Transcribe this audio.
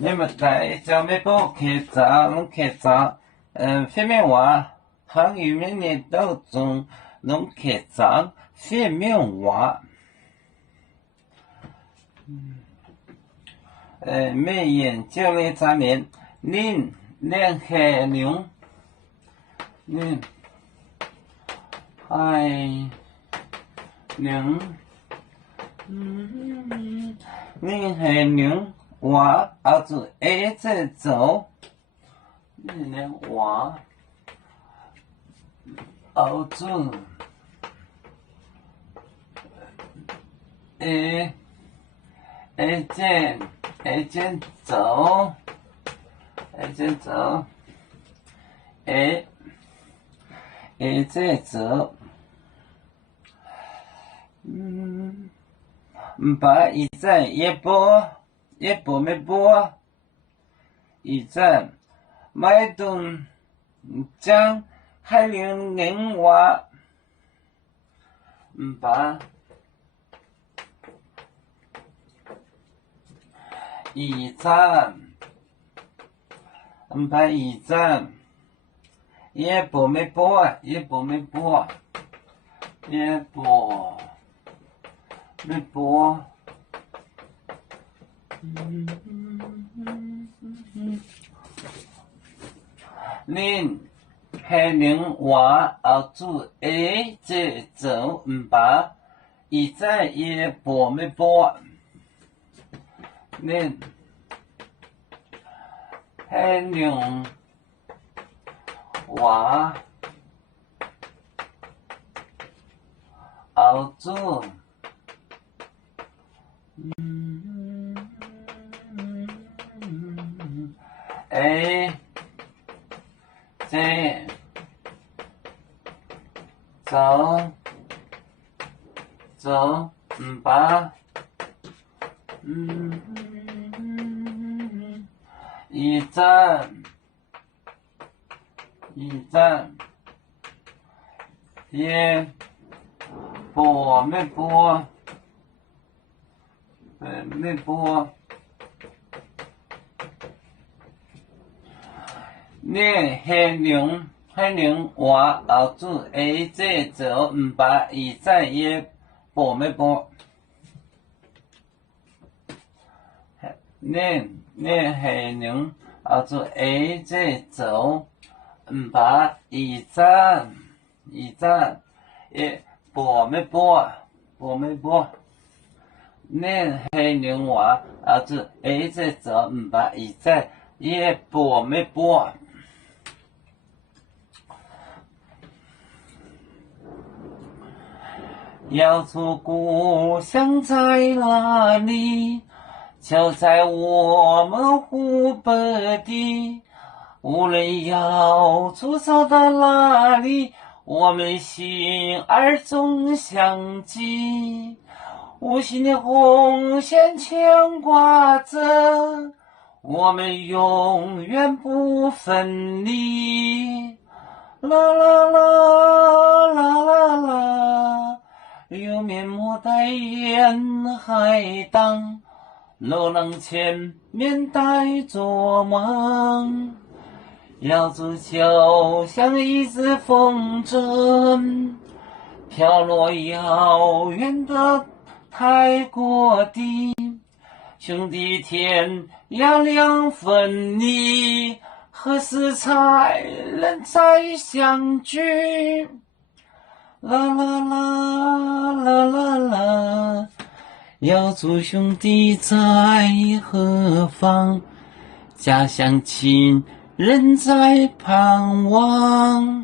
你们在小妹不开闸，侬开闸，phía面话，汉语明年当中侬开闸，phía面话，没研究的方面，您连海牛，您海牛，您海牛。话熬住一直走，你的话熬住一直走，一直走，把一直一波。一波没波，一阵买顿将海流人话，把一阵把一阵一波没波，一波没波，一波没波。恁海人话熬住一直走把一再一波没波，恁海人话熬住这走把一站也波没波没波。你海龙话熬住一直走把一再也波没波。你海龙熬住一直走把一再也波没波。你海龙话熬住一直走把一再也波没波。要出故乡在哪里？就在我们湖北地。无论要出走到哪里，我们心儿总相系。无形的红线牵挂着，我们永远不分离。啦啦啦啦啦啦，有面目在沿海荡，流浪前面带着梦，要走就像一只风筝，飘落遥远的泰国地。兄弟天涯两分离，何时才能再相聚？啦啦啦啦啦啦，要祝兄弟在何方？家乡亲人在盼望。